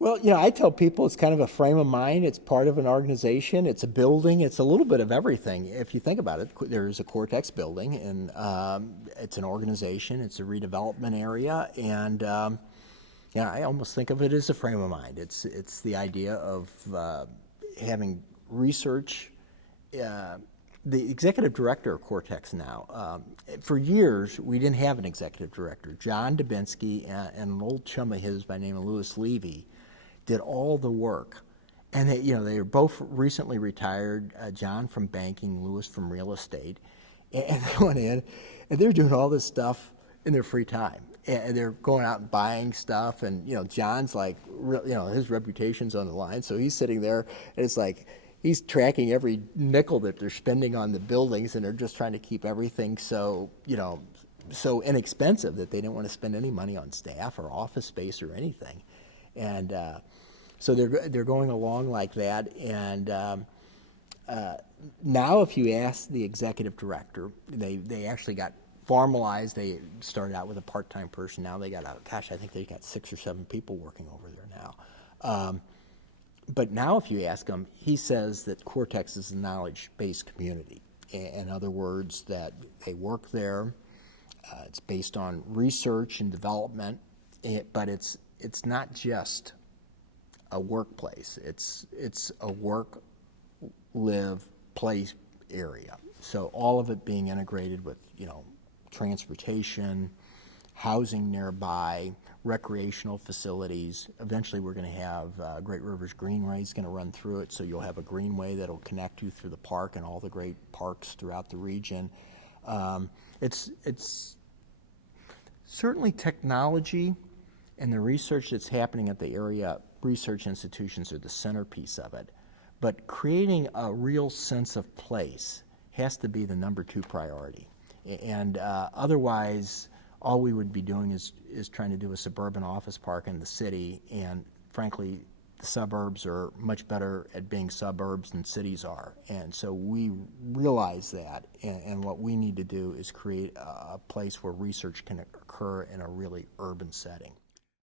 Well, I tell people it's kind of a frame of mind. It's part of an organization. It's a building. It's a little bit of everything. If you think about it, there's a Cortex building, and it's an organization. It's a redevelopment area, and I almost think of it as a frame of mind. It's the idea of having research. Uh, the executive director of Cortex now. For years, we didn't have an executive director. John Dubinsky and an old chum of his by the name of Louis Levy did all the work. And they were both recently retired, John from banking, Louis from real estate. And they went in and they're doing all this stuff in their free time. And they're going out and buying stuff. And, John's like, his reputation's on the line. So he's sitting there and it's like, he's tracking every nickel that they're spending on the buildings, and they're just trying to keep everything so inexpensive that they didn't want to spend any money on staff or office space or anything. And so they're going along like that. And now, if you ask the executive director, they actually got formalized. They started out with a part-time person. Now they got I think they got 6 or 7 people working over there now. But now, if you ask him, he says that Cortex is a knowledge-based community. In other words, that they work there. It's based on research and development, but it's not just a workplace. It's a work, live, play area. So all of it being integrated with transportation, housing nearby, recreational facilities. Eventually, we're going to have Great Rivers Greenway is going to run through it, so you'll have a greenway that'll connect you through the park and all the great parks throughout the region. It's certainly technology and the research that's happening at the area research institutions are the centerpiece of it. But creating a real sense of place has to be the number 2 priority. And otherwise, all we would be doing is trying to do a suburban office park in the city, and frankly, the suburbs are much better at being suburbs than cities are. And so we realize that, and what we need to do is create a place where research can occur in a really urban setting.